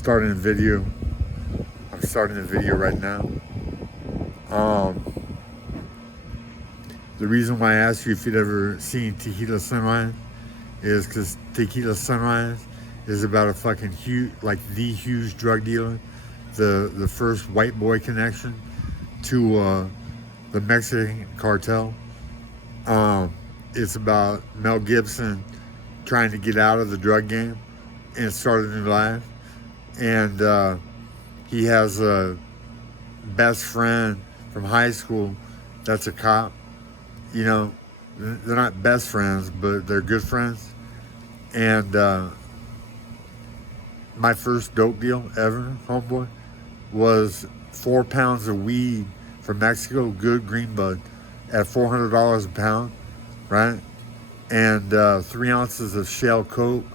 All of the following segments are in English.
starting a video. I'm starting a video right now. The reason why I asked you if you'd ever seen Tequila Sunrise is because Tequila Sunrise is about a fucking huge, like the huge drug dealer, the first white boy connection to the Mexican cartel. It's about Mel Gibson trying to get out of the drug game and start a new life. And he has a best friend from high school that's a cop. You know, they're not best friends, but they're good friends. And my first dope deal ever, homeboy, was 4 pounds of weed from Mexico, good green bud, at $400 a pound, right? And 3 ounces of shell coke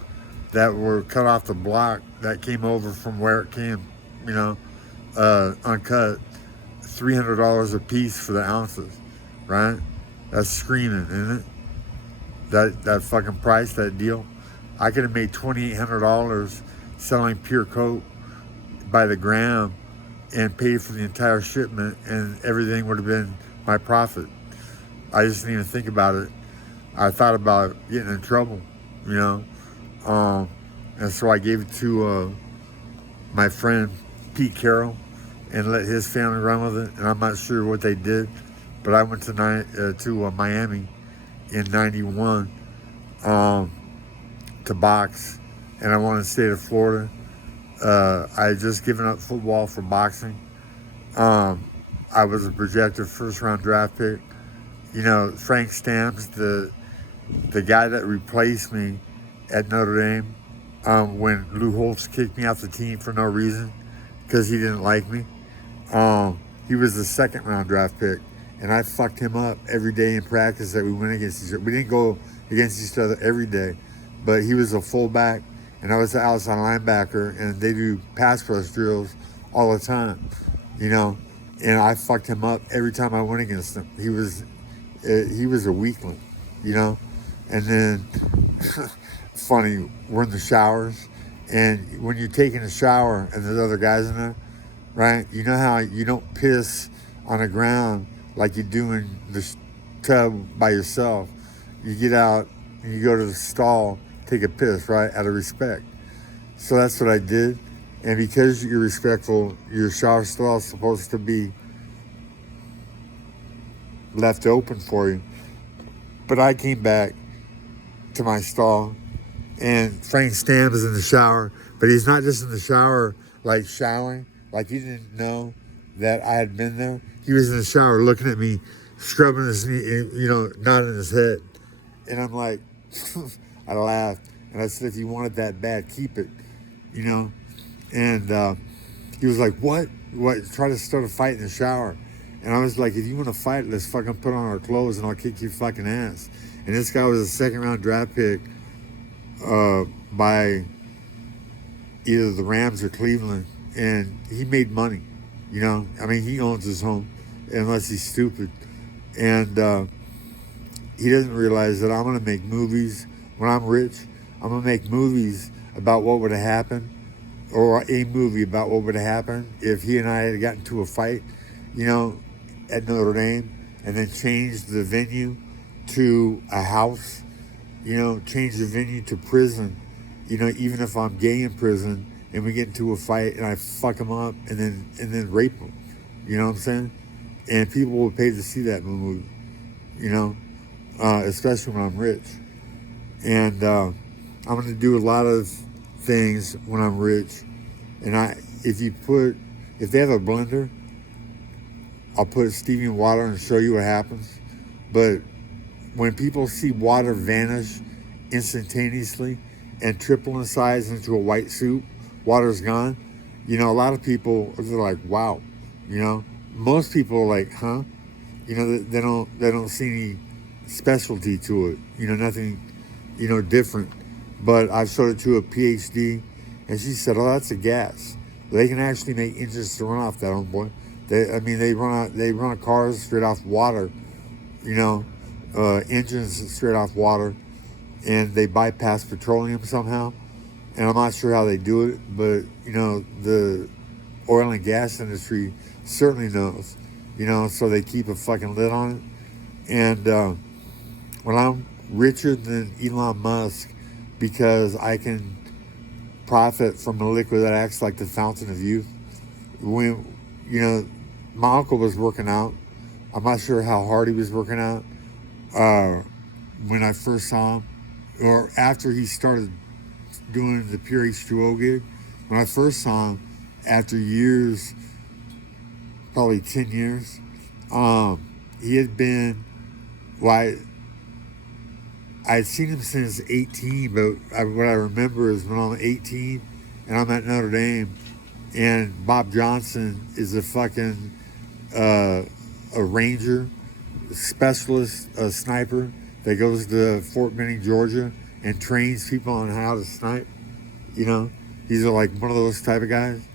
that were cut off the block that came over from where it came, you know, uncut. $300 a piece for the ounces, right? That's screaming, isn't it? That fucking price, that deal. I could have made $2,800 selling pure coke by the gram and paid for the entire shipment, and everything would have been my profit. I just didn't even think about it. I thought about getting in trouble, you know. And so I gave it to my friend Pete Carroll and let his family run with it. And I'm not sure what they did, but I went to Miami in '91 to box, and I wanted to stay to Florida. I had just given up football for boxing. I was a projected first-round draft pick. You know, Frank Stamps, the guy that replaced me at Notre Dame when Lou Holtz kicked me off the team for no reason because he didn't like me. He was the second-round draft pick, and I fucked him up every day in practice that we went against each other. We didn't go against each other every day, but he was a fullback, and I was the outside linebacker, and they do pass rush drills all the time, you know, and I fucked him up every time I went against him. He was a weakling, you know. And then, funny, we're in the showers, and when you're taking a shower and there's other guys in there, right, you know how you don't piss on the ground like you do in the tub by yourself. You get out and you go to the stall, take a piss, right, out of respect. So that's what I did. And because you're respectful, your shower stall is supposed to be left open for you. But I came back to my stall, and Frank Stamp is in the shower, but he's not just in the shower like showering, like he didn't know that I had been there. He was in the shower looking at me, scrubbing his knee, you know, nodding his head. And I'm like, I laughed, and I said, if you want it that bad, keep it, you know. And he was like, what? Try to start a fight in the shower. And I was like, if you want to fight, let's fucking put on our clothes and I'll kick your fucking ass. And this guy was a second-round draft pick by either the Rams or Cleveland. And he made money, you know. I mean, he owns his home, unless he's stupid. And he doesn't realize that I'm going to make movies. When I'm rich, I'm going to make movies about what would have happened, or a movie about what would have happened if he and I had gotten into a fight, you know, at Notre Dame, and then changed the venue to a house, you know, change the venue to prison, you know, even if I'm gay in prison and we get into a fight and I fuck him up and then rape him, you know what I'm saying? And people will pay to see that movie, you know, especially when I'm rich. And I'm going to do a lot of things when I'm rich. And if they have a blender, I'll put Stevia in water and show you what happens. But when people see water vanish instantaneously and triple in size into a white soup, water's gone, you know, a lot of people are like, wow, you know. Most people are like, huh? You know, they don't see any specialty to it, you know, nothing, you know, different. But I've showed it to a PhD, and she said, oh, that's a gas. They can actually make engines to run off that, homeboy. They run cars straight off water, you know, engines straight off water, and they bypass petroleum somehow, and I'm not sure how they do it, but you know, the oil and gas industry certainly knows, you know, so they keep a fucking lid on it. And when I'm richer than Elon Musk because I can profit from a liquid that acts like the fountain of youth, when, you know, my uncle was working out. I'm not sure how hard he was working out when I first saw him, or after he started doing the Pure H2O gig. When I first saw him, after years, probably 10 years, he had been, well, I had seen him since 18, but what I remember is when I'm 18 and I'm at Notre Dame, and Bob Johnson is a fucking a ranger, specialist, a sniper that goes to Fort Benning, Georgia, and trains people on how to snipe. You know, he's like one of those type of guys,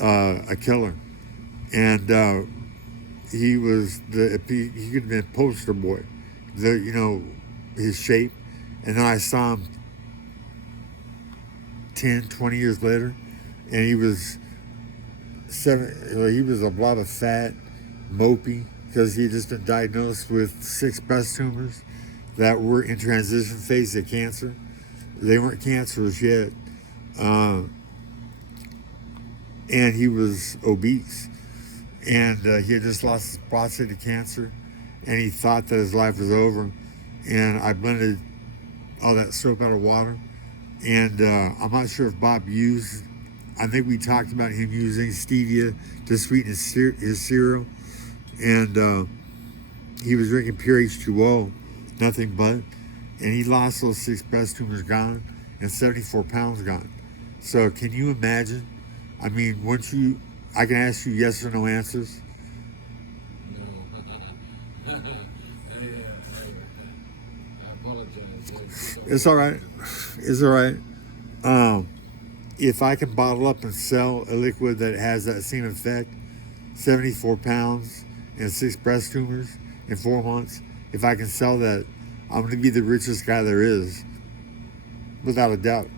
a killer, and he was he could have been poster boy, you know, his shape. And then I saw him 10, 20 years later, and he was he was a blob of fat, mopey, because he had just been diagnosed with 6 breast tumors that were in transition phase of cancer. They weren't cancerous yet, and he was obese, and he had just lost his prostate to cancer, and he thought that his life was over. And I blended all that soap out of water, and I'm not sure if Bob used, I think we talked about him using stevia to sweeten his cereal, and he was drinking pure H2O, nothing but, and he lost those 6 breast tumors gone and 74 pounds gone. So can you imagine? I mean, I can ask you yes or no answers. No. I apologize. It's all right. It's all right. If I can bottle up and sell a liquid that has that same effect, 74 pounds and 6 breast tumors in 4 months, if I can sell that, I'm going to be the richest guy there is, without a doubt.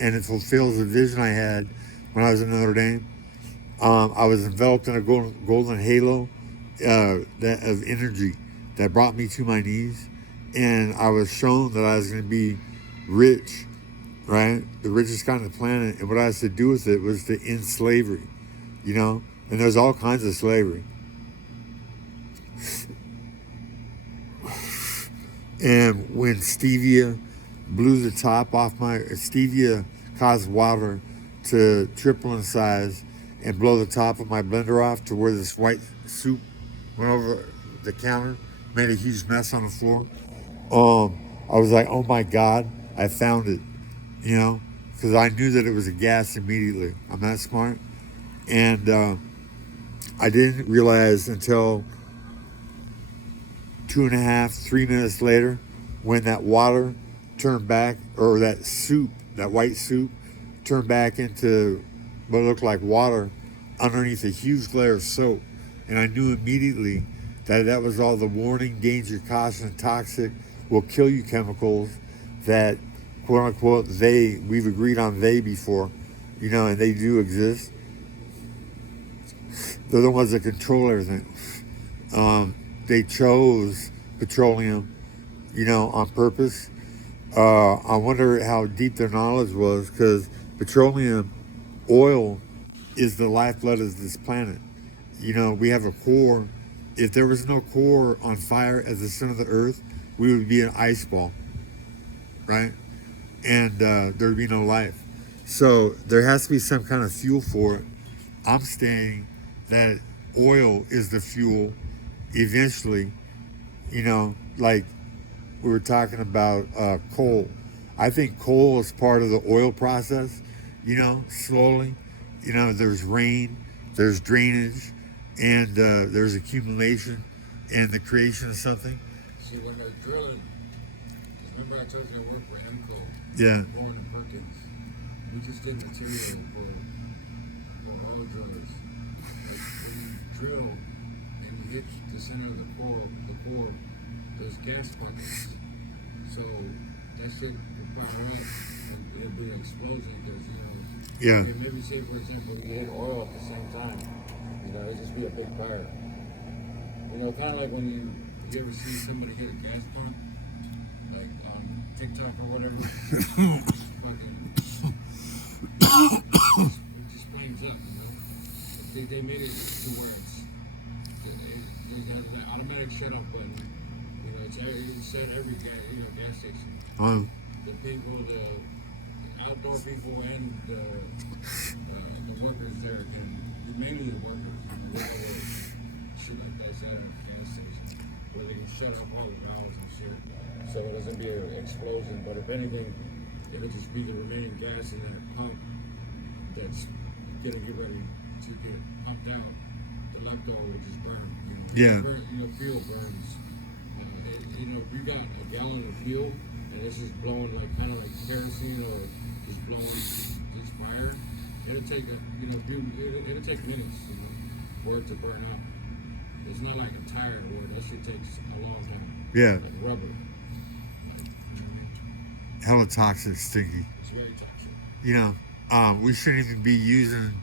And it fulfills the vision I had when I was in Notre Dame. I was enveloped in a golden halo of energy that brought me to my knees, and I was shown that I was going to be rich, right? The richest guy on the planet, and what I was to do with it was to end slavery, you know? And there's all kinds of slavery. And when stevia blew the top off stevia caused water to triple in size and blow the top of my blender off to where this white soup went over the counter, made a huge mess on the floor. I was like, oh my God, I found it, you know, because I knew that it was a gas immediately. I'm that smart. And I didn't realize until 2.5, 3 minutes later, when that water turned back, or that soup, that white soup, turned back into what looked like water underneath a huge layer of soap. And I knew immediately that was all the warning, danger, caution, toxic, will kill you chemicals that, quote unquote, we've agreed on they before, you know, and they do exist. They're the ones that control everything. They chose petroleum, you know, on purpose. I wonder how deep their knowledge was, because petroleum, oil, is the lifeblood of this planet. You know, we have a core. If there was no core on fire at the center of the earth, we would be an ice ball, right? And there'd be no life. So there has to be some kind of fuel for it. I'm saying that oil is the fuel eventually, you know, like we were talking about coal. I think coal is part of the oil process, you know, slowly. You know, there's rain, there's drainage, and there's accumulation and the creation of something. See, when they're drilling, remember I told you I work for Enco? Yeah. Going to Perkins. We just did material for oil drillers. When you drill and you hit the center of the core, there's gas buckets. So that shit will pour oil it'd be an explosion because, Yeah. maybe say, for example, you hit oil at the same time, it'd just be a big fire. Kind of like when you ever see somebody hit a gas pump, like on TikTok or whatever, it just flames up, They made it to where it has an automatic shut-off button. It's at every gas station. The people, the outdoor people, and the workers there mainly the workers, shit like that's at a gas station where they can shut off all the valves and shit, so it doesn't be an explosion. But if anything, it'll just be the remaining gas in that pump that's getting ready to get pumped out. The leftover will just burn. Yeah. Fuel burns. If you got a gallon of fuel and it's just blowing kind of like kerosene or just blowing this fire, it'll take it'll take minutes, for it to burn out. It's not like a tire where that shit takes a long time. Yeah. Like rubber. Hella toxic, stinky. It's very toxic. We shouldn't even be using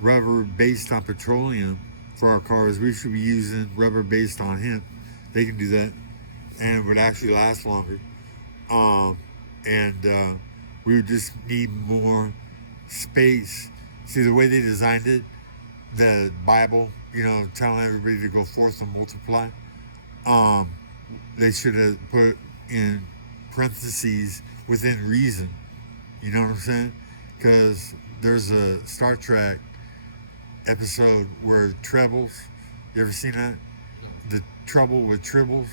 rubber based on petroleum for our cars. We should be using rubber based on hemp. They can do that, and it would actually last longer. We would just need more space. See, the way they designed it, the Bible, telling everybody to go forth and multiply. They should have put in parentheses within reason. You know what I'm saying? Because there's a Star Trek episode where trebles, you ever seen that? The trouble with tribbles.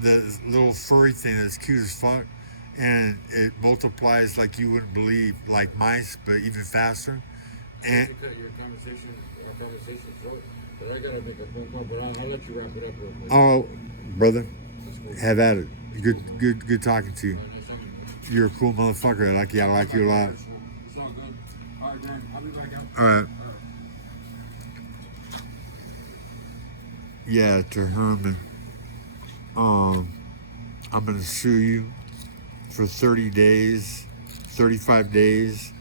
The little furry thing that's cute as fuck, and it multiplies like you wouldn't believe, like mice, but even faster. And you cut our conversation short, but I gotta make a phone call, but I'll let you wrap it up real quick. oh, brother, Cool. have at it. Good talking to you. You're a cool motherfucker. I like you a lot. It's all good. All right, man. I'll be back out. All right. Yeah, to Herman. I'm gonna sue you for 30 days, 35 days,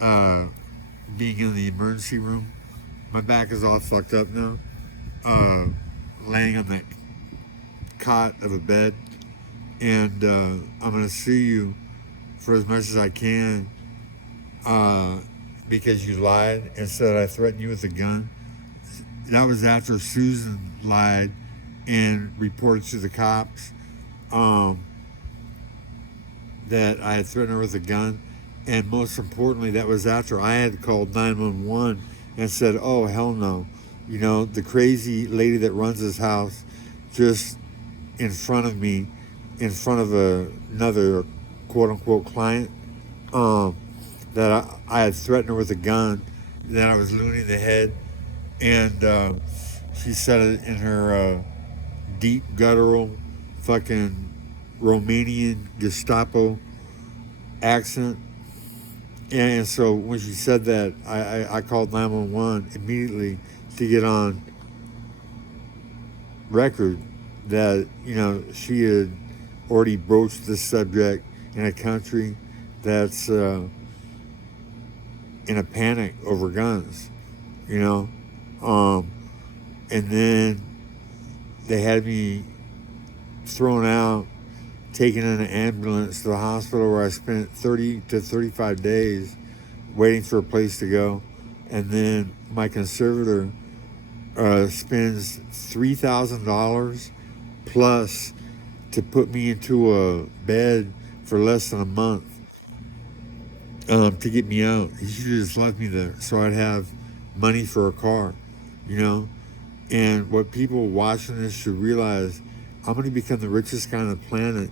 being in the emergency room. My back is all fucked up now. Laying on the cot of a bed, and I'm gonna sue you for as much as I can, because you lied and said I threatened you with a gun. That was after Susan lied and reported to the cops that I had threatened her with a gun. And most importantly, that was after I had called 911 and said, oh, hell no. The crazy lady that runs this house just in front of me, in front of another quote-unquote client, that I had threatened her with a gun, that I was loony in the head. And she said it in her deep, guttural, fucking Romanian Gestapo accent. And so when she said that, I called 911 immediately to get on record that, she had already broached this subject in a country that's in a panic over guns, and then they had me thrown out, taken in an ambulance to the hospital where I spent 30 to 35 days waiting for a place to go. And then my conservator spends $3,000 plus to put me into a bed for less than a month to get me out. He should have just left me there so I'd have money for a car, And what people watching this should realize, I'm going to become the richest guy on the planet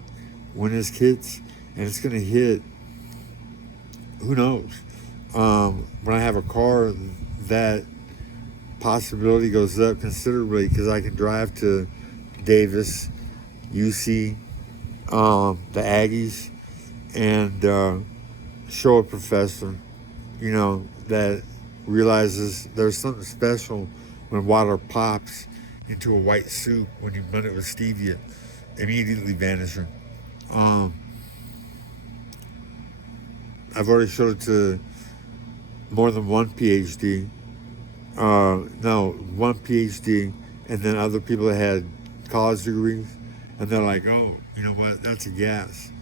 when this hits, and it's going to hit, who knows? When I have a car, that possibility goes up considerably because I can drive to Davis, UC, the Aggies, and show a professor, that realizes there's something special when water pops into a white soup when you run it with Stevia, immediately vanishing. I've already showed it to more than one PhD. No, one PhD, and then other people that had college degrees, and they're like, oh, you know what, that's a gas.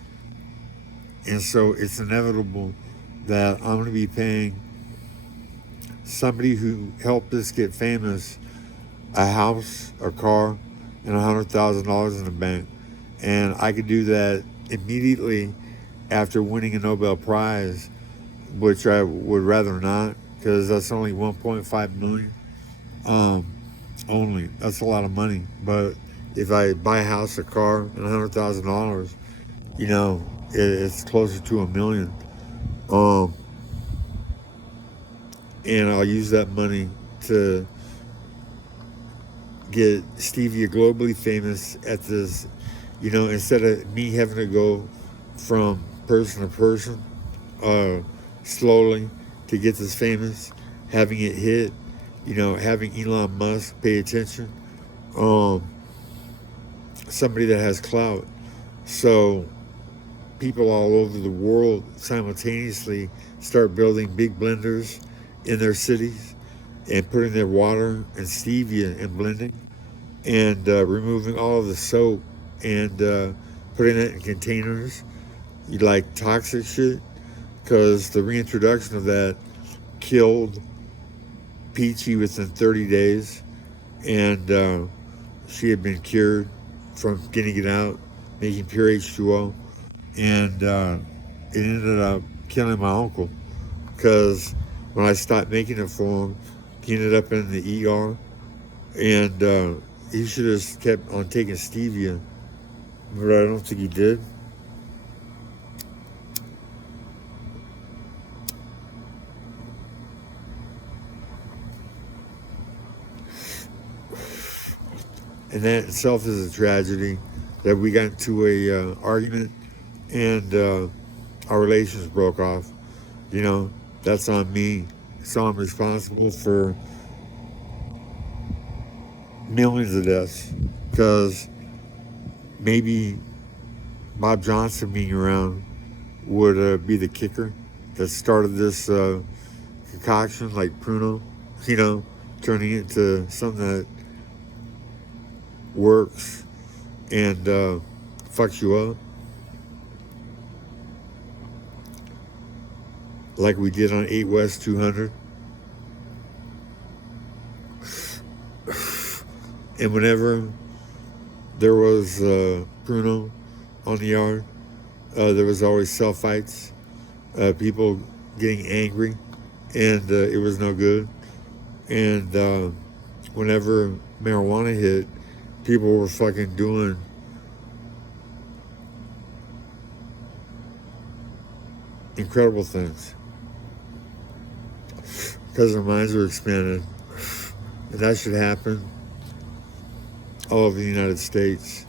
And so it's inevitable that I'm going to be paying somebody who helped us get famous a house, a car, and $100,000 in the bank. And I could do that immediately after winning a Nobel Prize, which I would rather not, because that's only 1.5 million. Only that's a lot of money. But if I buy a house, a car, and $100,000, you know, it's closer to $1 million. And I'll use that money to get Stevia globally famous at this, you know, instead of me having to go from person to person, slowly to get this famous, having it hit, you know, having Elon Musk pay attention, somebody that has clout. So people all over the world simultaneously start building big blenders in their cities and putting their water and stevia and blending and removing all of the soap and putting it in containers, like toxic shit, because the reintroduction of that killed Peachy within 30 days, and she had been cured from getting it out, making pure H2O, and it ended up killing my uncle, because when I stopped making it for him, he ended up in the ER, and he should have kept on taking stevia, but I don't think he did. And that itself is a tragedy, that we got into a argument and our relations broke off. You know, that's on me. So I'm responsible for millions of deaths, because maybe Bob Johnson being around would be the kicker that started this concoction, like Pruno, you know, turning it into something that works and fucks you up, like we did on 8 West 200. And whenever there was Pruno on the yard, there was always cell fights, people getting angry, and it was no good. And whenever marijuana hit, people were fucking doing incredible things, because their minds were expanded. And that should happen all over the United States.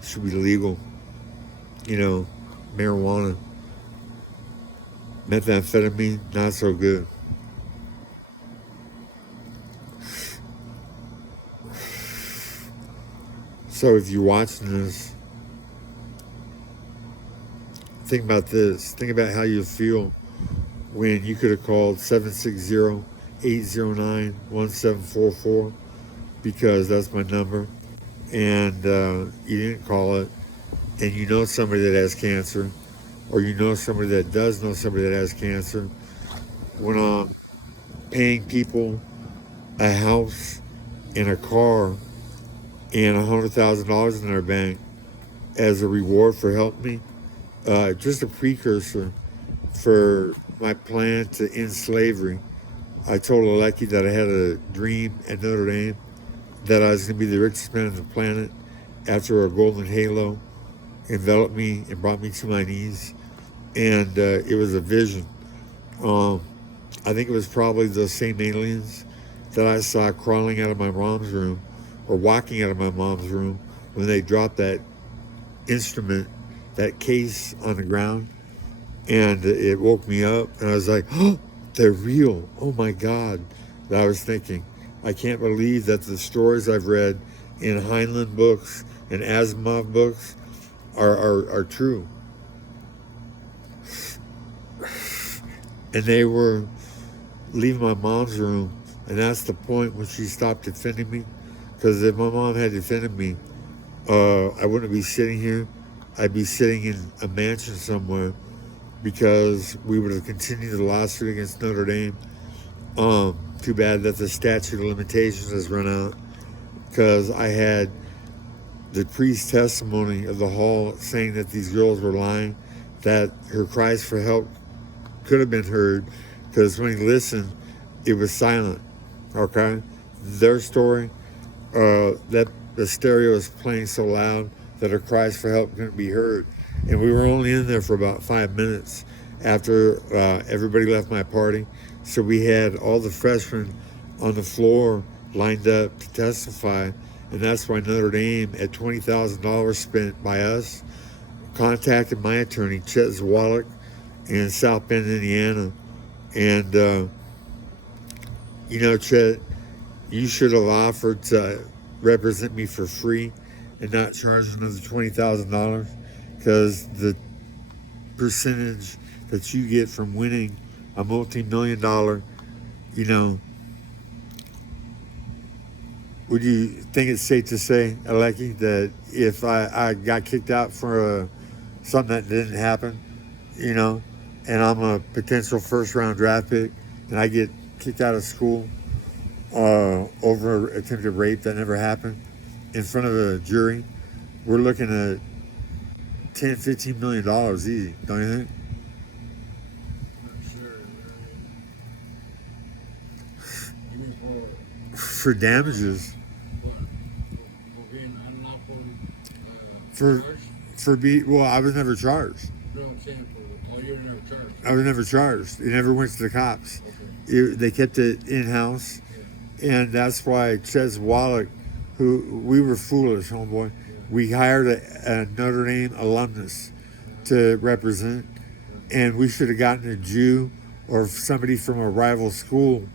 It should be legal. You know, marijuana, methamphetamine, not so good. So if you're watching this, think about this. Think about how you feel when you could have called 760-809-1744, because that's my number, and you didn't call it, and you know somebody that has cancer, or you know somebody that does know somebody that has cancer. When I'm paying people a house and a car and $100,000 in their bank as a reward for helping me, just a precursor for my plan to end slavery. I told ALEKI that I had a dream at Notre Dame that I was going to be the richest man on the planet after a golden halo enveloped me and brought me to my knees. And it was a vision. I think it was probably those same aliens that I saw crawling out of my mom's room, or walking out of my mom's room, when they dropped that instrument, that case on the ground. And it woke me up, and I was like, oh, they're real. Oh my God. That I was thinking, I can't believe that the stories I've read in Heinlein books and Asimov books are true. and they were leaving my mom's room, and that's the point when she stopped defending me. Because if my mom had defended me, I wouldn't be sitting here. I'd be sitting in a mansion somewhere because we would have continued the lawsuit against Notre Dame. Too bad that the statute of limitations has run out because I had the priest's testimony of the hall saying that these girls were lying, that her cries for help could have been heard because when he listened, it was silent. Okay? Their story, that the stereo was playing so loud that her cries for help couldn't be heard. And we were only in there for about 5 minutes after everybody left my party. So we had all the freshmen on the floor lined up to testify. And that's why Notre Dame, at $20,000 spent by us, contacted my attorney, Chet Zawalik, in South Bend, Indiana. And, you know, Chet, you should have offered to represent me for free and not charge another $20,000 because the percentage that you get from winning a multi-million-dollar, you know, would you think it's safe to say, Aleki, that if I got kicked out for something that didn't happen, you know, and I'm a potential first-round draft pick, and I get kicked out of school over attempted rape that never happened in front of a jury, we're looking at $10-15 million easy, don't you think? Not sure. You mean For damages, for being unlawful well, I was never charged. No, I'm saying you were never charged. I was never charged. It never went to the cops. Okay. They kept it in-house, and that's why Ches Wallach, who we were foolish, homeboy. We hired a Notre Dame alumnus to represent, and we should have gotten a Jew or somebody from a rival school,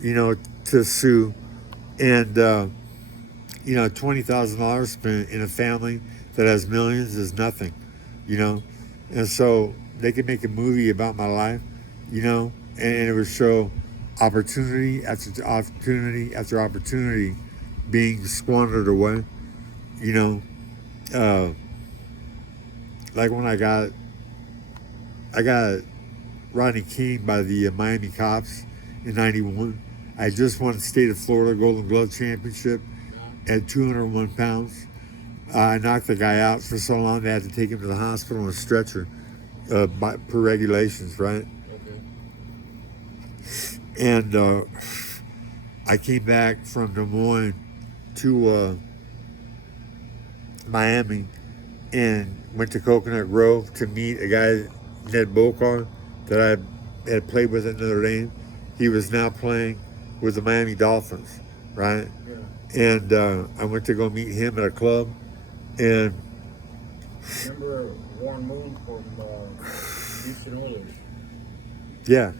you know, to sue. And, you know, $20,000 spent in a family that has millions is nothing, you know. And so they could make a movie about my life, you know, and it would show opportunity after opportunity after opportunity being squandered away, you know. Like when I got Rodney King by the Miami cops in '91. I just won the state of Florida Golden Glove Championship at 201 pounds. I knocked the guy out for so long they had to take him to the hospital on a stretcher, per regulations, right? Okay. And I came back from Des Moines to Miami and went to Coconut Grove to meet a guy, Ned Bokar, that I had played with at Notre Dame. He was now playing with the Miami Dolphins, right? Yeah. And I went to go meet him at a club, and Remember Warren Moon from Houston Oilers? yeah,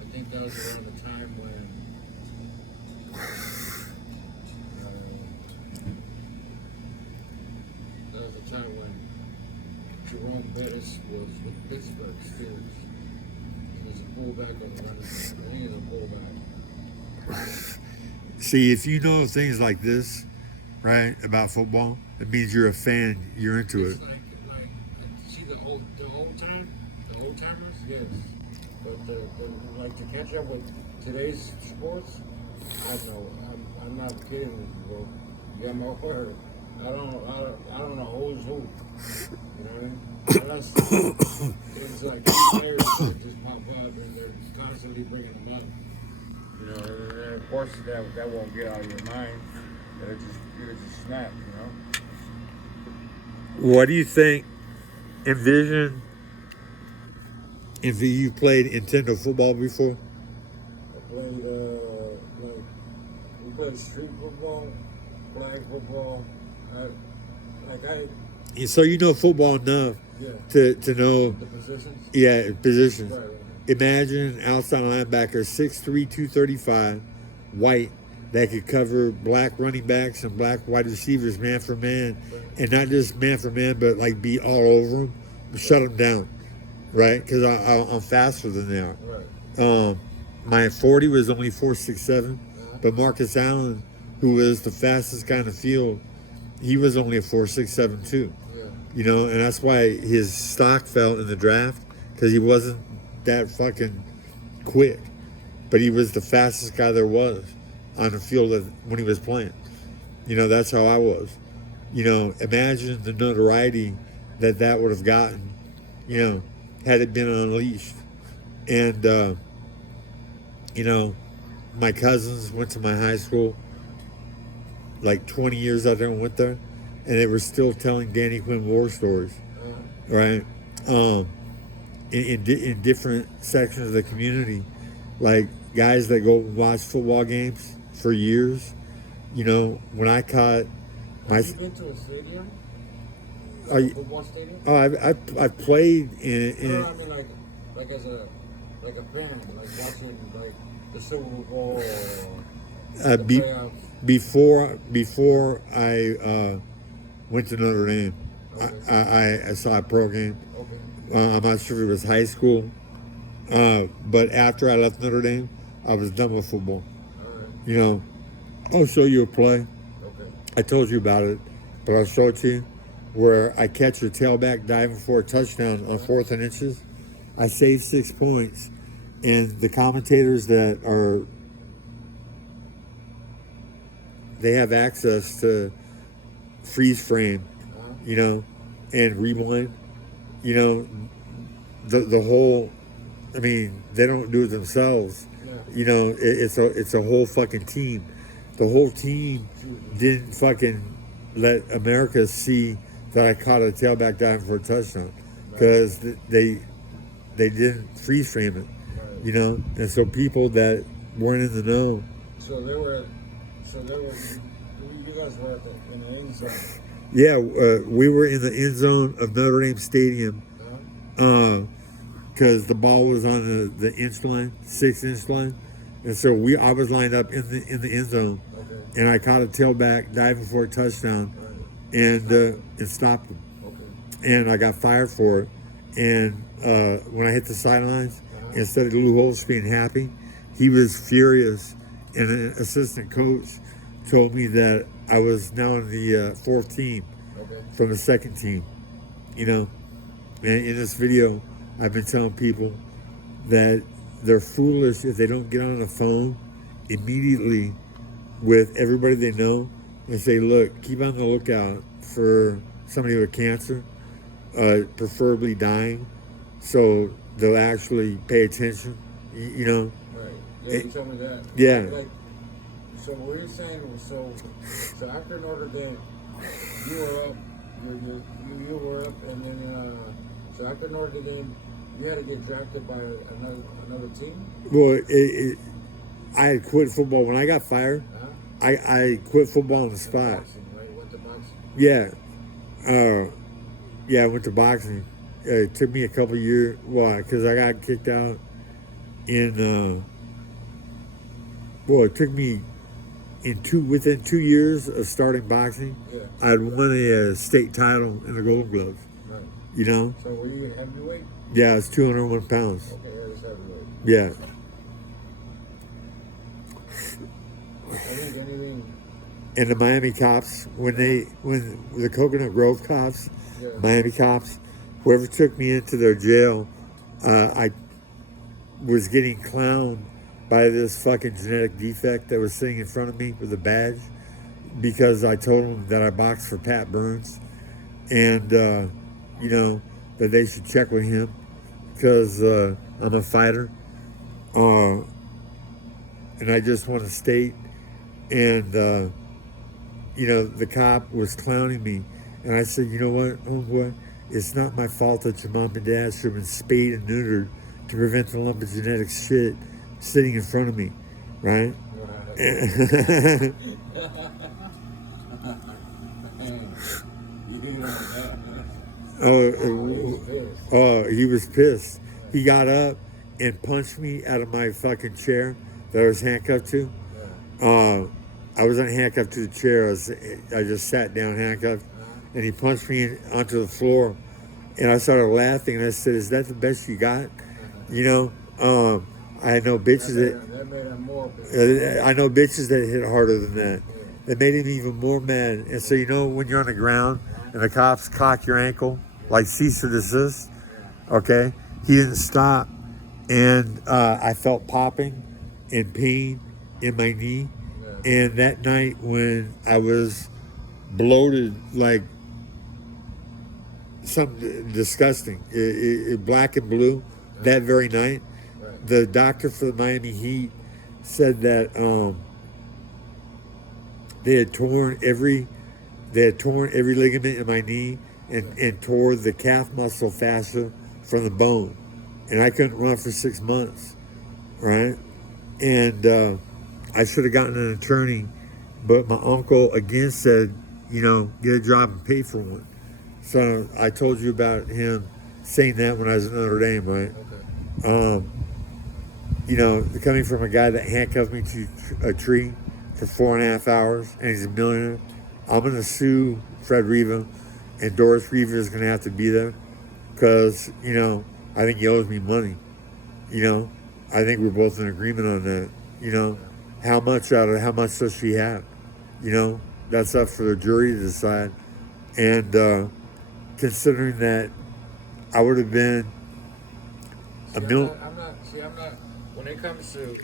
I think that was around the time when Jerome Bettis was with Pittsburgh Steelers. He was a fullback on the running back. He was a fullback. see, if you know things like this, right, about football, it means you're a fan, you're into It's it. like see the old timers, yes. But like to catch up with today's sports, I don't know. I'm not kidding with you, bro. You got my word. I don't know who's who. You know what I mean? That's, it's like players that just pop up and they're constantly bringing them up. You know, and of course that won't get out of your mind. It'll just snap. You know. What do you think? Envision if you played Nintendo football before? I played we played street football, flag football. So you know football enough Yeah. to know, The positions. yeah, positions. Right. Imagine outside linebacker, 6'3", 235, white, that could cover black running backs and black wide receivers man for man. And not just man for man, but like be all over them, shut them down. right? Because I'm faster than they are. Right. My 40 was only 4.67, but Marcus Allen, who was the fastest guy in the field, he was only a 4.67 too. Yeah. You know, and that's why his stock fell in the draft, because he wasn't that fucking quick. But he was the fastest guy there was on the field when he was playing. You know, that's how I was. You know, imagine the notoriety that would have gotten, you know, had it been unleashed. And, you know, my cousins went to my high school, like 20 years after I went there, and they were still telling Danny Quinn war stories, right? In different sections of the community, like guys that go watch football games for years. You know, when I caught my. Have you been to a stadium? Are you, Football stadium? oh, I played in. No, I mean like as a fan, like watching like the Super Bowl or the playoffs. Before I went to Notre Dame, Okay. I saw a pro game. Okay. I'm not sure if it was high school, but after I left Notre Dame, I was done with football. All right. You know, I'll show you a play. Okay. I told you about it, but I'll show it to you. Where I catch a tailback diving for a touchdown on 4th and inches. I saved 6 points, and the commentators that are, they have access to freeze frame, you know, and rewind. You know, the whole. I mean, they don't do it themselves. Yeah. You know, it's a whole fucking team. The whole team didn't fucking let America see that I caught a tailback diving for a touchdown, because they didn't freeze frame it. Right. You know, and so people that weren't in the know. So they were. You guys were in the end zone. Yeah, we were in the end zone of Notre Dame Stadium, because the ball was on the inch line, 6-inch line, and so I was lined up in the end zone, Okay. and I caught a tailback diving for a touchdown, and stopped him, Okay. and I got fired for it. And when I hit the sidelines, instead of Lou Holtz being happy, he was furious, and an assistant coach told me that I was now in the 4th team Okay. from the 2nd team. You know, and in this video, I've been telling people that they're foolish if they don't get on the phone immediately with everybody they know and say, look, keep on the lookout for somebody with cancer, preferably dying, so they'll actually pay attention, you know. Right. Yeah, you told me that. Yeah. Like, so what you're saying was so after Notre Dame, you were up, you were up, and then so after Notre Dame, you had to get drafted by another team. Well, I had quit football when I got fired. I quit football on the spot. Boxing, right? Went to boxing. Yeah, I went to boxing. It took me a couple years. Why? Because I got kicked out in. It took me within 2 years of starting boxing. Yeah. I'd won a state title in the Golden Gloves. Right. You know? So were you heavyweight? Yeah, it's 201 pounds. Okay, it was heavyweight. Yeah. Anything. And the Miami cops, when the Coconut Grove cops, Yeah. Miami cops, whoever took me into their jail, I was getting clowned by this fucking genetic defect that was sitting in front of me with a badge, because I told them that I boxed for Pat Burns, and you know, that they should check with him, because I'm a fighter, and I just want to state, and you know, the cop was clowning me, and I said, you know what, homeboy, it's not my fault that your mom and dad should have been spayed and neutered to prevent the lump of genetic shit sitting in front of me, right? He was pissed. He got up and punched me out of my fucking chair that I was handcuffed to. I wasn't handcuffed to the chair. I just sat down handcuffed, and he punched me onto the floor. And I started laughing, and I said, "Is that the best you got?" You know, I know bitches That made him more bitter. I know bitches that hit harder than that. Yeah. That made him even more mad. And so, you know, when you're on the ground and the cops cock your ankle, like cease or desist, okay? He didn't stop. And I felt popping and pain in my knee. And that night when I was bloated, like something disgusting, black and blue, that very night, the doctor for the Miami Heat said that they had torn every ligament in my knee and tore the calf muscle fascia from the bone, and I couldn't run for 6 months, right? And I should have gotten an attorney, but my uncle again said, you know, get a job and pay for one. So I told you about him saying that when I was in Notre Dame, right? Okay. You know, coming from a guy that handcuffed me to a tree for 4.5 hours, and he's a millionaire. I'm gonna sue Fred Riva, and Doris Riva is gonna have to be there, because you know I think he owes me money. You know, I think we're both in agreement on that. You know, how much does she have? You know, that's up for the jury to decide. And considering that I would have been See, a mil. I'm not. See, I'm not. When it comes to,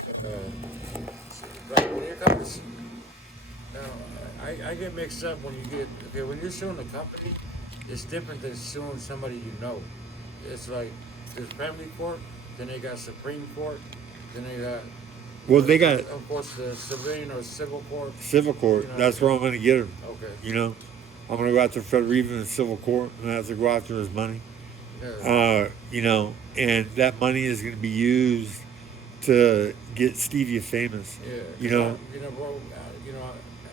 like, when it comes, I get mixed up when you get okay. When you're suing a company, it's different than suing somebody you know. It's like there's family court, then they got Supreme Court, then they got. Well, they got Of course, the civilian or civil court. civil court. You know, That's where I'm going to get him. Okay. You know, I'm going to go after Fred Riva in civil court, and I have to go after his money. Yeah. You know, and that money is going to be used to get Stevia famous. Yeah. You know, Bro.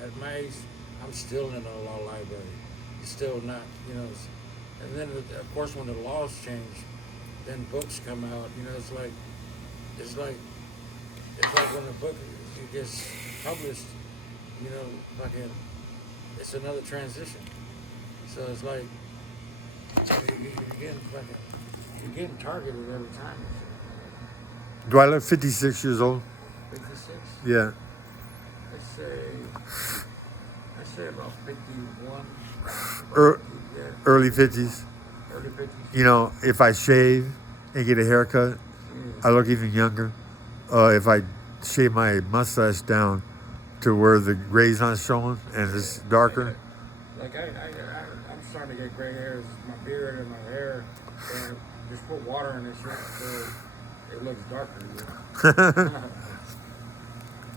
At my age, I'm still in a law library. It's still not. And then of course when the laws change, then books come out. It's like when a book gets published. Fucking, it's another transition. So it's like you're getting targeted every time. do I look 56 years old? 56. Yeah. I say about 51. Er, Yeah, early 50s. early 50s. You know, if I shave and get a haircut, I look even younger. If I shave my mustache down to where the gray's not showing and it's darker. I'm starting to get gray hairs. My beard and my hair. And just put water in this shit so it looks darker.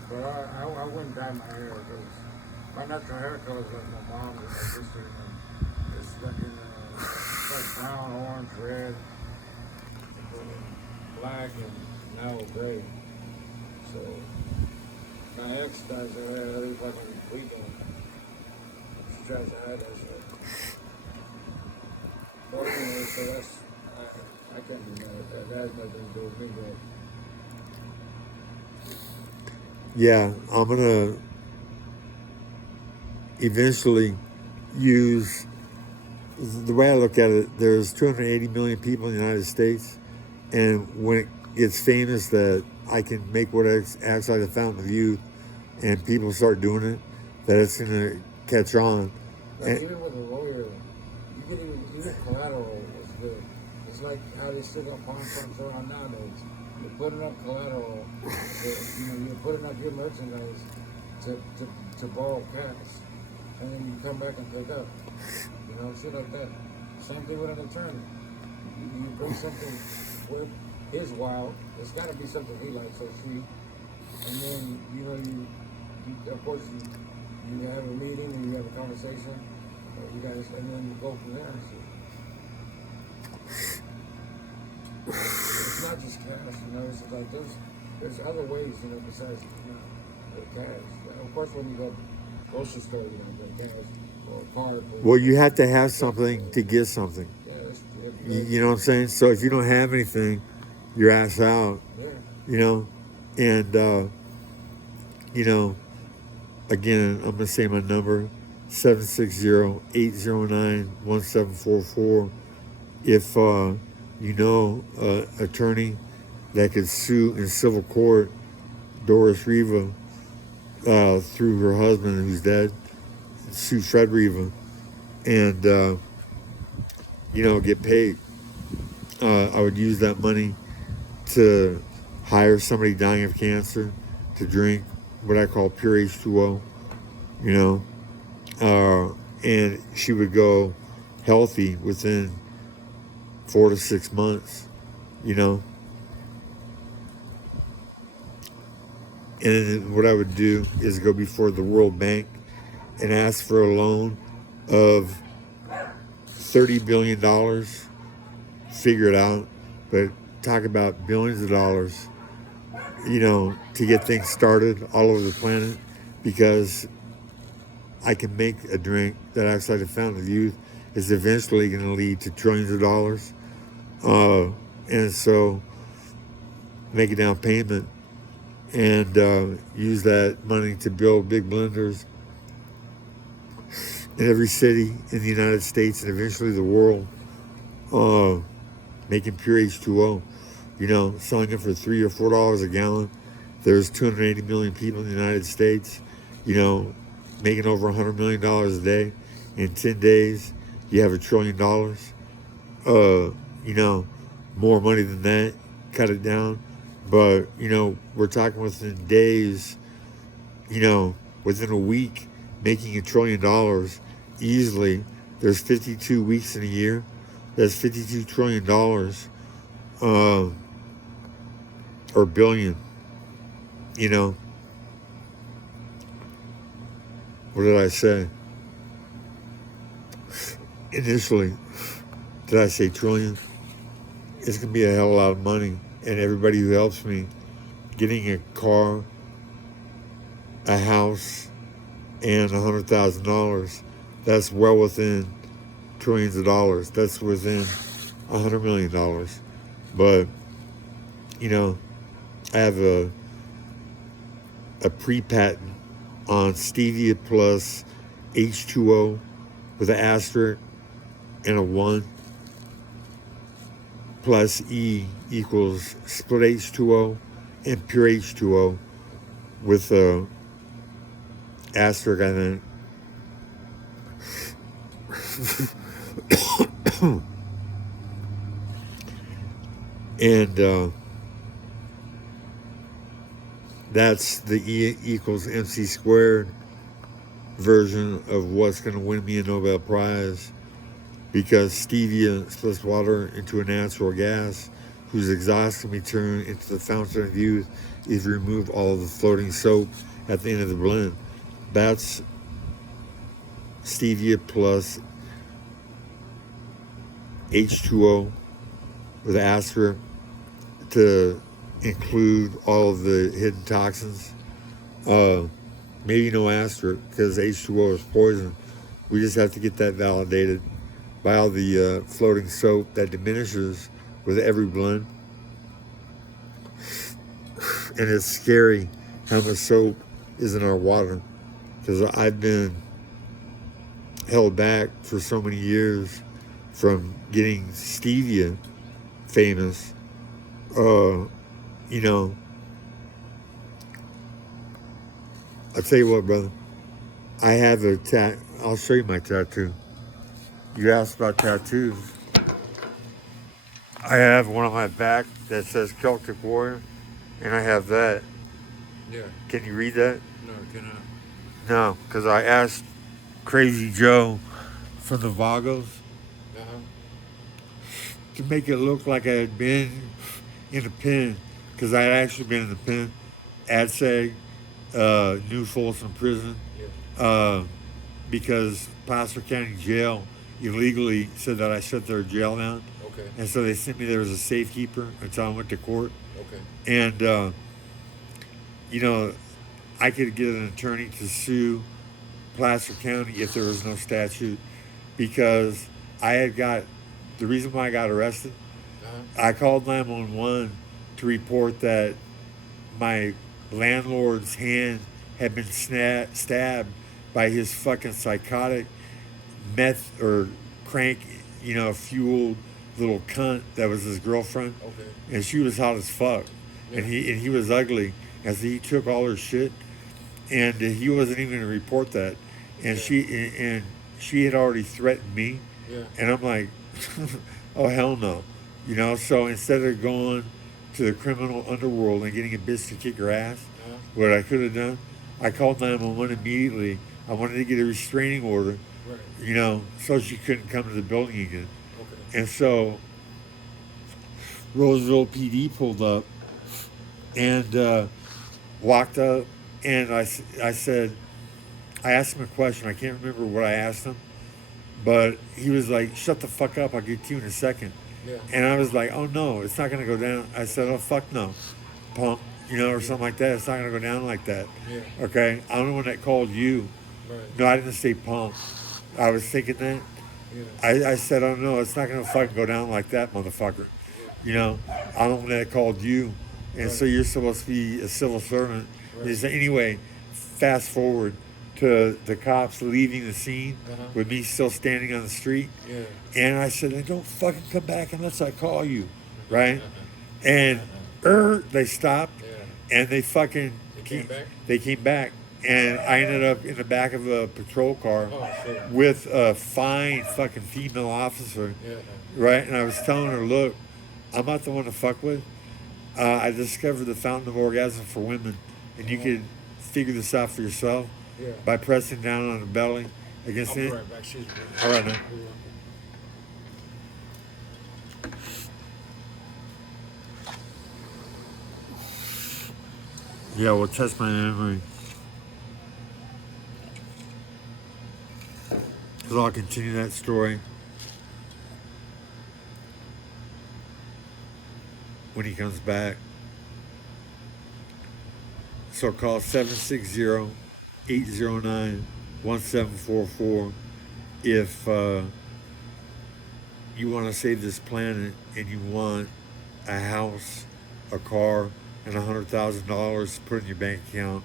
But I wouldn't dye my hair because my natural hair color is like my mom's and my sister. And it's like brown, orange, red, black, and now gray. So my ex dyes her hair. I look like a weekend. She tries to hide that shit. But anyway, so that's I can't be mad at that. That has nothing to do with me, but. Yeah, I'm gonna eventually use. The way I look at it, there's 280 million people in the United States, and when it gets famous that I can make what acts like a fountain of youth, and people start doing it, that it's gonna catch on. Like even with a lawyer, you could even collateral was good. It's like how they still got pawn firms around nowadays. You're putting up collateral, you're putting up your merchandise to borrow cash, and then you come back and pick up. Shit like that. Same thing with an attorney. You bring something with his wild. It's got to be something he likes or she. And then you of course you have a meeting and you have a conversation. You guys, and then you go from there and shit. It's not just cash, it's like there's other ways, besides the cash. Of course, when you go grocery store, the cash or a card. Well, you have to have something to get something. Yeah, you know what I'm saying? So if you don't have anything, your ass out. Yeah. And again, I'm gonna say my number: 760-809-1744. if you know attorney that could sue in civil court Doris Riva through her husband who's dead, sue Fred Riva, and get paid. I would use that money to hire somebody dying of cancer to drink what I call pure H2O, and she would go healthy within 4 to 6 months, And then what I would do is go before the World Bank and ask for a loan of $30 billion. Figure it out, but talk about billions of dollars, to get things started all over the planet, because I can make a drink that outside the fountain of youth is eventually going to lead to trillions of dollars. And so make a down payment and use that money to build big blenders in every city in the United States and eventually the world, making pure H2O, selling it for $3 or $4 a gallon. There's 280 million people in the United States, making over $100 million a day. In 10 days, you have $1 trillion. More money than that, cut it down. But, we're talking within days, within a week, making $1 trillion easily. There's 52 weeks in a year. That's $52 trillion, or billion, What did I say? Initially, did I say trillion? It's going to be a hell of a lot of money. And everybody who helps me getting a car, a house, and $100,000, that's well within trillions of dollars. That's within $100 million. But, I have a pre-patent on Stevia plus H2O with an asterisk and a 1 plus E equals split H2O and pure H2O with a asterisk, I think. And that's the E equals MC squared version of what's going to win me a Nobel Prize, because stevia splits water into a natural gas whose exhaust can be turned into the fountain of youth if you remove all of the floating soap at the end of the blend. That's stevia plus H2O with asterisk to include all of the hidden toxins. Maybe no asterisk because H2O is poison. We just have to get that validated by all the floating soap that diminishes with every blend. And it's scary how much soap is in our water, because I've been held back for so many years from getting stevia famous. I'll tell you what, brother. I have I'll show you my tattoo. You asked about tattoos. I have one on my back that says Celtic Warrior, and I have that. Yeah. Can you read that? No, I cannot. No, because I asked Crazy Joe from the Vagos to make it look like I had been in a pen, because I had actually been in the pen at SAG, New Folsom Prison, because Placer County Jail illegally said that I shut their jail down. Okay. And so they sent me there as a safekeeper until I went to court. Okay. And, I could get an attorney to sue Placer County if there was no statute, because the reason why I got arrested, I called 911 to report that my landlord's hand had been stabbed by his fucking psychotic meth or crank, fueled little cunt that was his girlfriend, Okay. and she was hot as fuck, Yeah. and he was ugly, and so he took all her shit, and he wasn't even gonna report that, and Yeah. she had already threatened me, Yeah. and I'm like, oh hell no, you know. So instead of going to the criminal underworld and getting a bitch to kick her ass, Uh-huh. what I could have done, I called 911 immediately. I wanted to get a restraining order, Right. you know, so she couldn't come to the building again. Okay. And so Roseville PD pulled up and walked up, and I said, I asked him a question. I can't remember what I asked him, but he was like, "Shut the fuck up! I'll get to you in a second." Yeah. And I was like, "Oh no, it's not gonna go down." I said, "Oh fuck no, punk," you know, or Yeah. something like that. It's not gonna go down like that. Yeah. Okay, I'm the one that called you. Right. No, I didn't say punk. I was thinking that. Yeah. I said, "Oh no, it's not gonna fucking go down like that, motherfucker." Yeah. You know, I'm the one that called you, and so Right. you're supposed to be a civil servant. Right. He said, anyway, fast forward to the cops leaving the scene Uh-huh. with me still standing on the street, Yeah. and I said, "And don't fucking come back unless I call you," right? And they stopped, Yeah. and they fucking They came back? they came back, and I ended up in the back of a patrol car Oh shit. with a fine fucking female officer, Yeah. right? And I was telling her, look, I'm not the one to fuck with. I discovered the fountain of orgasm for women, and you can figure this out for yourself Yeah. by pressing down on the belly against I'll be it. right back. Excuse me. All right, now. Yeah, we'll test my memory. So I'll continue that story when he comes back. So call 760-809-1744 if you want to save this planet and you want a house, a car, and $100,000 to put in your bank account,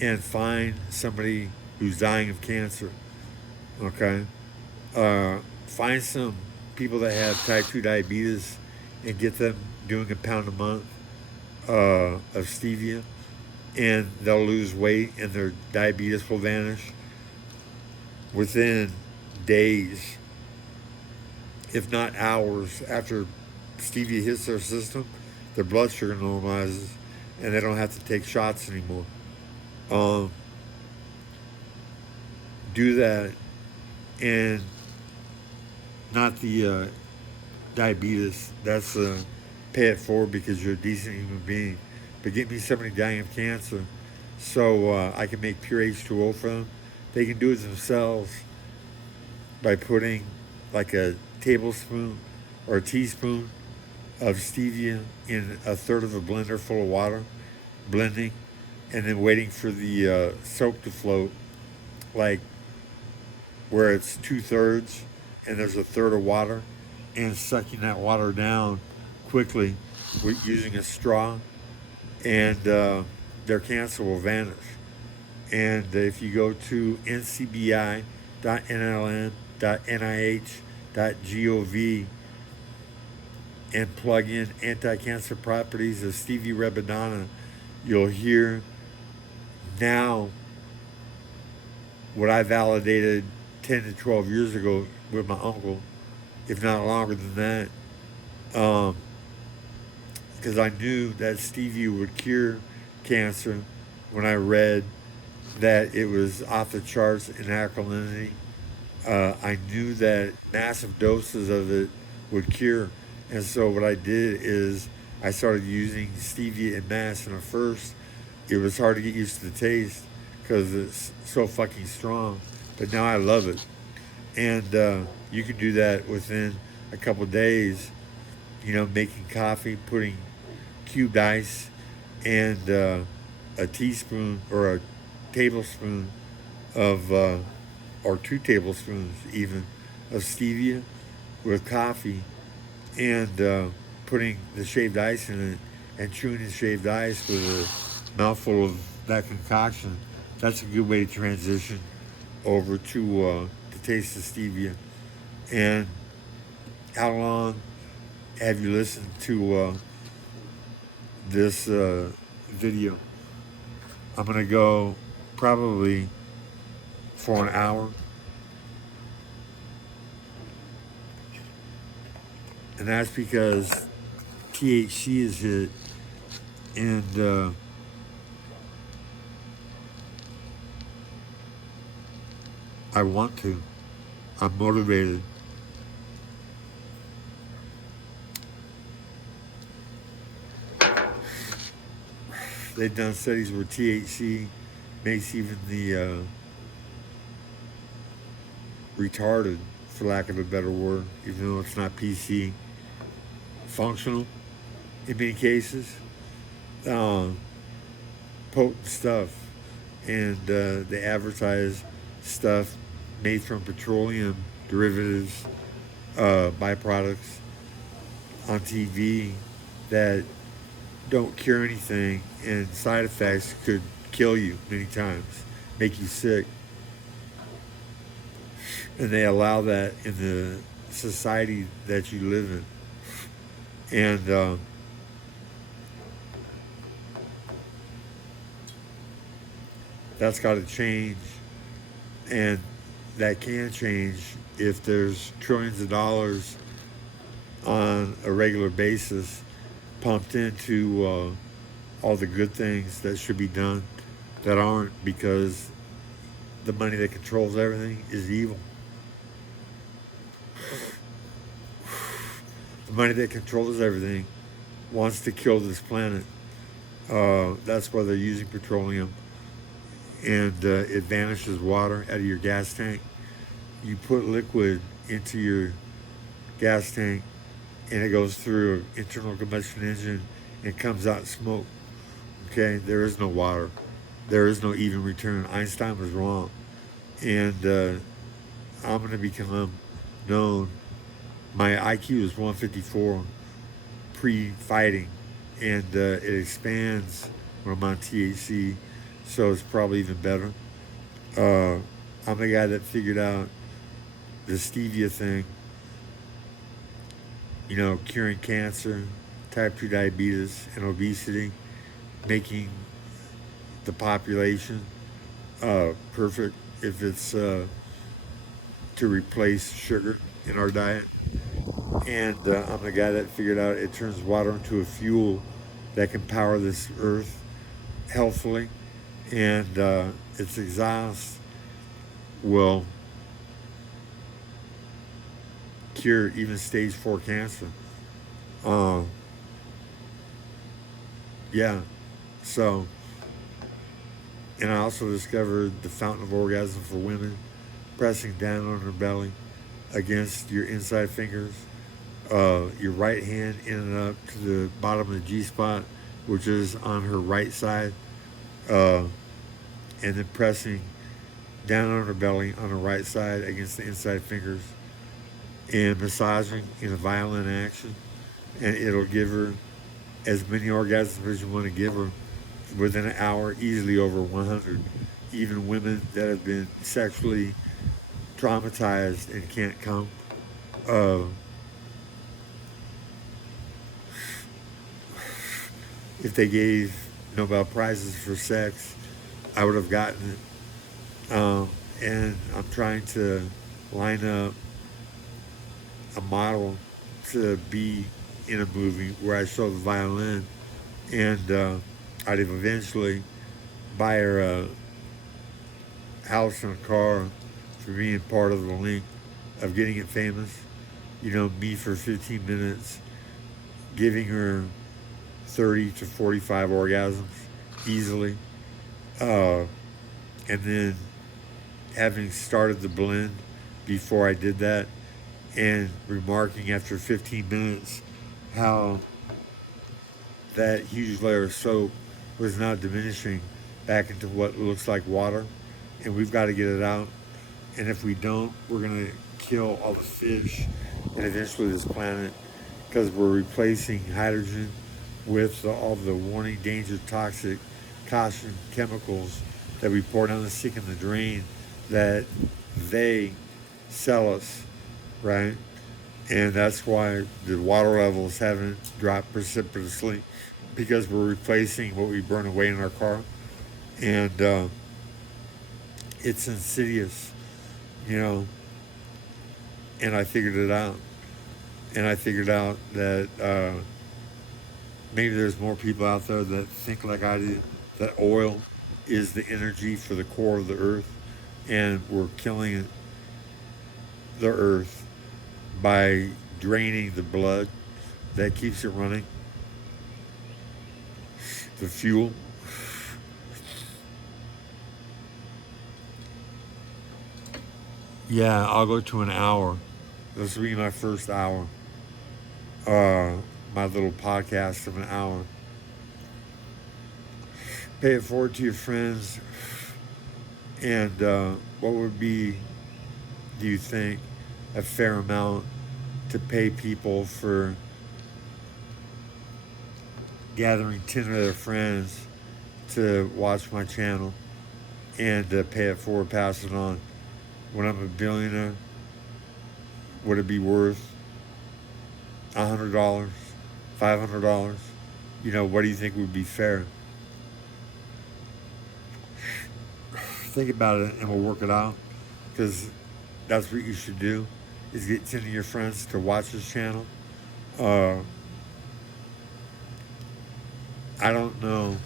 and find somebody who's dying of cancer. Okay, find some people that have type 2 diabetes and get them doing a pound a month of stevia, and they'll lose weight and their diabetes will vanish within days, if not hours, after stevia hits their system. Their blood sugar normalizes, and they don't have to take shots anymore. Um, do that, and not the diabetes. That's pay it forward because you're a decent human being. But get me somebody dying of cancer, so I can make pure H2O for them. They can do it themselves by putting like a tablespoon or a teaspoon of stevia in a third of a blender full of water, blending, and then waiting for the soap to float, like where it's 2/3 and there's a third of water, and sucking that water down quickly with using a straw, and their cancer will vanish. And if you go to ncbi.nlm.nih.gov and plug in anti-cancer properties of stevia rebidana, you'll hear now what I validated 10 to 12 years ago with my uncle, if not longer than that, because I knew that stevia would cure cancer when I read that it was off the charts in alkalinity. I knew that massive doses of it would cure. And so what I did is I started using stevia in mass. And at first, it was hard to get used to the taste because it's so fucking strong. But now I love it. And you can do that within a couple of days. You know, making coffee, putting cubed ice and a teaspoon or a tablespoon of, or 2 tablespoons even, of stevia with coffee, and putting the shaved ice in it and chewing the shaved ice with a mouthful of that concoction. That's a good way to transition over to the taste of stevia. And how long have you listened to this video? I'm going to go probably for an hour. And that's because THC is hit, and I want to. I'm motivated. They've done studies where THC makes even the retarded, for lack of a better word, even though it's not PC, functional in many cases. Potent stuff. And they advertise stuff made from petroleum derivatives, byproducts on TV that don't cure anything, and side effects could kill you many times, make you sick. And they allow that in the society that you live in. And that's got to change. And that can change if there's trillions of dollars on a regular basis pumped into all the good things that should be done that aren't, because the money that controls everything is evil. The money that controls everything wants to kill this planet. That's why they're using petroleum, and it vanishes water out of your gas tank. You put liquid into your gas tank, and it goes through an internal combustion engine and comes out smoke. Okay, there is no water. There is no even return. Einstein was wrong. And I'm going to become known. My IQ is 154 pre-fighting, and it expands when I'm on THC, so it's probably even better. I'm the guy that figured out the Stevia thing, curing cancer, type 2 diabetes, and obesity, making the population perfect if it's to replace sugar in our diet. And I'm the guy that figured out it turns water into a fuel that can power this earth healthfully, and its exhaust will cure even stage 4 cancer. Yeah, so, and I also discovered the fountain of orgasm for women, pressing down on her belly against your inside fingers, your right hand in and up to the bottom of the G-spot, which is on her right side, and then pressing down on her belly on her right side against the inside fingers, and massaging in a violent action, and it'll give her as many orgasms as you want to give her within an hour, easily over 100. Even women that have been sexually traumatized and can't come. If they gave Nobel Prizes for sex, I would have gotten it. And I'm trying to line up a model to be in a movie where I show the violin, and I'd eventually buy her a house and a car for being part of the link of getting it famous. Me for 15 minutes, giving her 30 to 45 orgasms easily, and then having started the blend before I did that, and remarking after 15 minutes how that huge layer of soap was now diminishing back into what looks like water, and we've got to get it out. And if we don't, we're going to kill all the fish and eventually this planet, because we're replacing hydrogen with all the warning, danger, toxic, caution chemicals that we pour down the sink and the drain that they sell us right? And that's why the water levels haven't dropped precipitously, because we're replacing what we burn away in our car. And it's insidious, you know. And I figured it out. And I figured out that maybe there's more people out there that think like I do, that oil is the energy for the core of the earth, and we're killing the earth by draining the blood that keeps it running, the fuel. Yeah, I'll go to an hour. This will be my first hour. Uh, my little podcast of an hour. Pay it forward to your friends. And what would be, do you think, a fair amount to pay people for gathering 10 of their friends to watch my channel and pay it forward, pass it on? When I'm a billionaire, would it be worth $100, $500? You know, what do you think would be fair? Think about it and we'll work it out, because that's what you should do, is get 10 of your friends to watch this channel. Uh, I don't know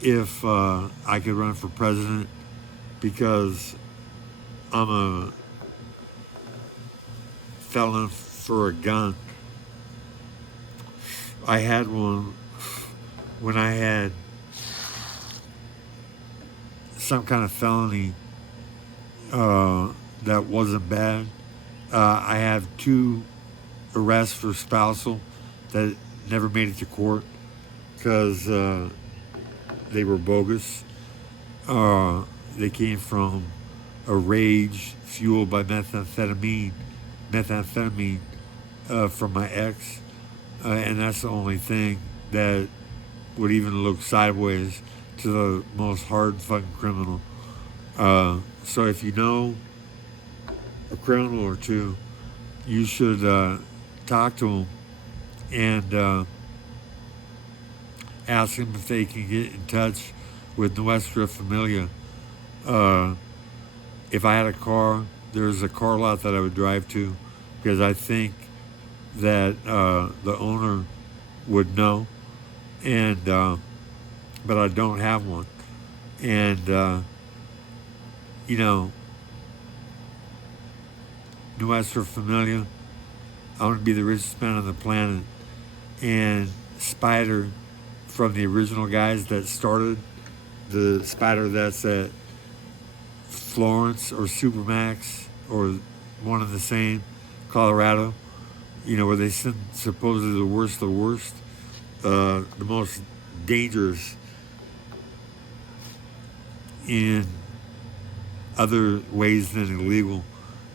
if I could run for president, because I'm a felon for a gun. I had one when I had some kind of felony that wasn't bad. I have 2 arrests for spousal that never made it to court because they were bogus. They came from a rage fueled by methamphetamine from my ex, and that's the only thing that would even look sideways to the most hard fucking criminal. So if you know a criminal or two, you should talk to them and ask them if they can get in touch with Nuestra Familia. If I had a car, there's a car lot that I would drive to, because I think that the owner would know, and but I don't have one. And you know, Nuestra Familia, I want to be the richest man on the planet. And Spider, from the original guys that started the Spider that's at Florence or Supermax or one and the same, Colorado, you know, where they send supposedly the worst of the worst, the most dangerous in other ways than illegal,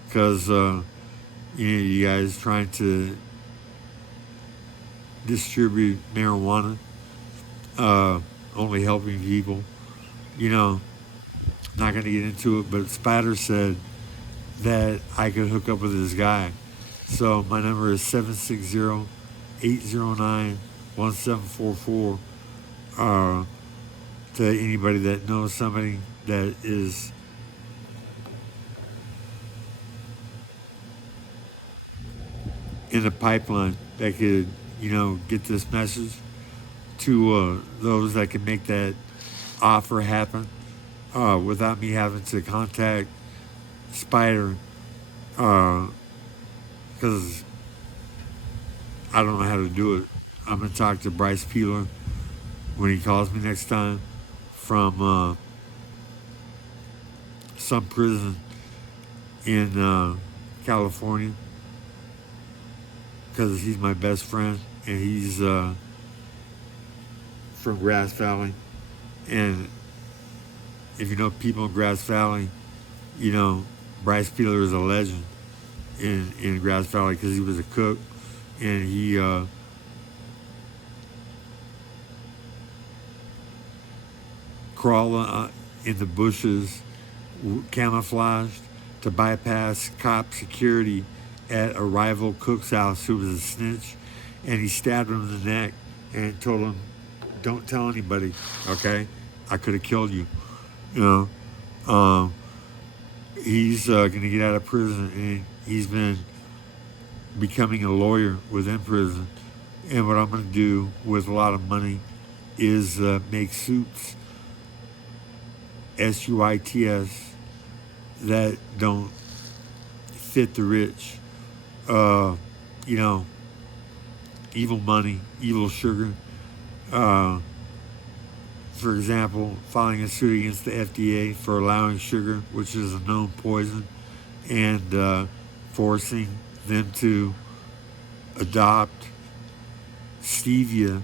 because you guys trying to distribute marijuana, only helping people. You know, not going to get into it, but Spider said that I could hook up with this guy. So my number is 760-809-1744. To anybody that knows somebody that is in the pipeline that could, you know, get this message to those that can make that offer happen without me having to contact Spider, because I don't know how to do it. I'm going to talk to Bryce Peeler when he calls me next time from some prison in California, because he's my best friend and he's from Grass Valley. And if you know people in Grass Valley, you know Bryce Peeler is a legend in Grass Valley, because he was a cook and he crawled in the bushes, camouflaged, to bypass cop security at a rival cook's house who was a snitch, and he stabbed him in the neck and told him, "Don't tell anybody, okay? I could have killed you." You know, he's going to get out of prison, and he's been becoming a lawyer within prison. And what I'm going to do with a lot of money is make suits, SUITS, that don't fit the rich. You know, evil money, evil sugar. For example, filing a suit against the FDA for allowing sugar, which is a known poison, and forcing them to adopt Stevia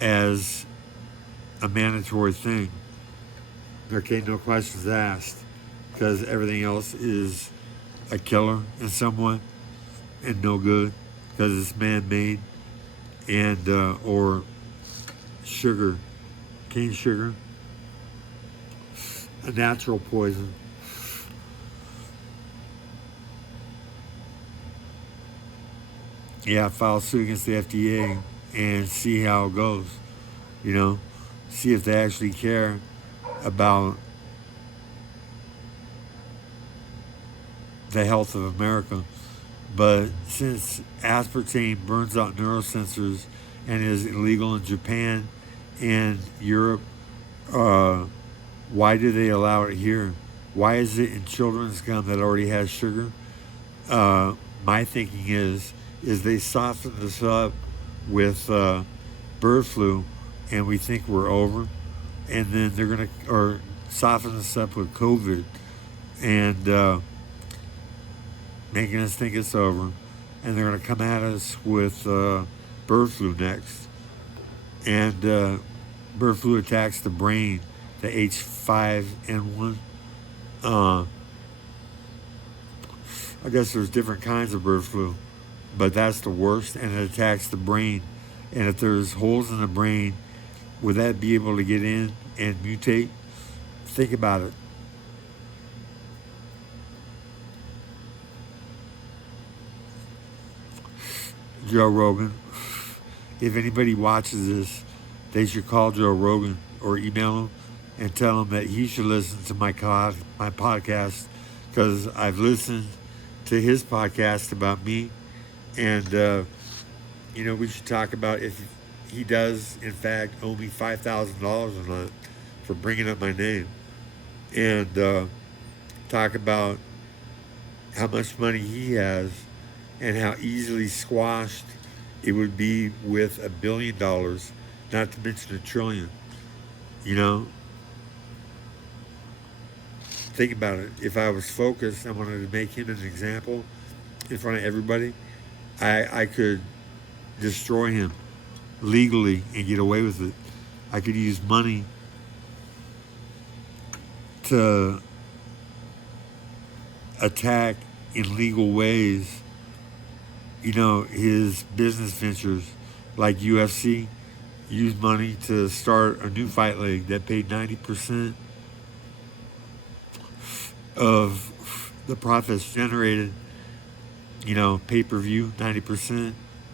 as a mandatory thing. Okay, no questions asked, because everything else is a killer in some way and no good because it's man-made, and or sugar, cane sugar, a natural poison. Yeah, file suit against the FDA and see how it goes. You know, see if they actually care about the health of America. But since aspartame burns out neurosensors and is illegal in Japan and Europe, why do they allow it here? Why is it in children's gum that already has sugar? My thinking is they soften this up with bird flu, and we think we're over, and then they're gonna or soften this up with COVID, and making us think it's over, and they're gonna come at us with bird flu next, and bird flu attacks the brain, the H5N1. I guess there's different kinds of bird flu, but that's the worst, and it attacks the brain. And if there's holes in the brain, would that be able to get in and mutate? Think about it. Joe Rogan. If anybody watches this, they should call Joe Rogan or email him and tell him that he should listen to my podcast, because I've listened to his podcast about me, and we should talk about if he does in fact owe me $5,000 or not for bringing up my name, and talk about how much money he has and how easily squashed it would be with $1 billion, not to mention $1 trillion. Think about it. If I was focused, I wanted to make him an example in front of everybody, I could destroy him legally and get away with it. I could use money to attack in legal ways, his business ventures, like UFC. Use money to start a new fight league that paid 90% of the profits generated, pay-per-view, 90%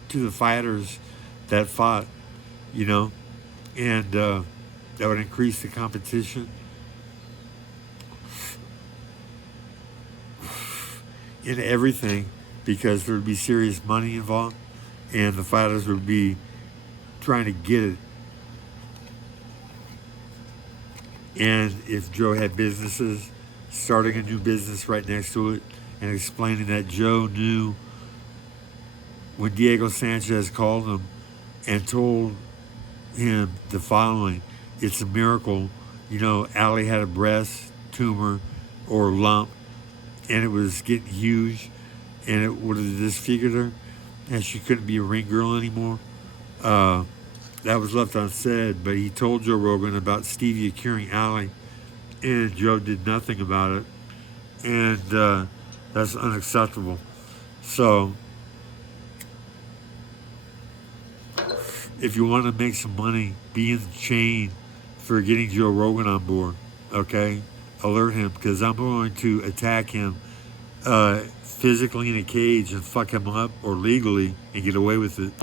to the fighters that fought, and that would increase the competition in everything, because there would be serious money involved and the fighters would be trying to get it. And if Joe had businesses, starting a new business right next to it and explaining that Joe knew when Diego Sanchez called him and told him the following: it's a miracle, Ali had a breast tumor or lump and it was getting huge and it would have disfigured her and she couldn't be a ring girl anymore. That was left unsaid, but he told Joe Rogan about Stevia curing Ali, and Joe did nothing about it, and that's unacceptable. So if you want to make some money, be in the chain for getting Joe Rogan on board, okay? Alert him, because I'm going to attack him physically in a cage and fuck him up or legally and get away with it.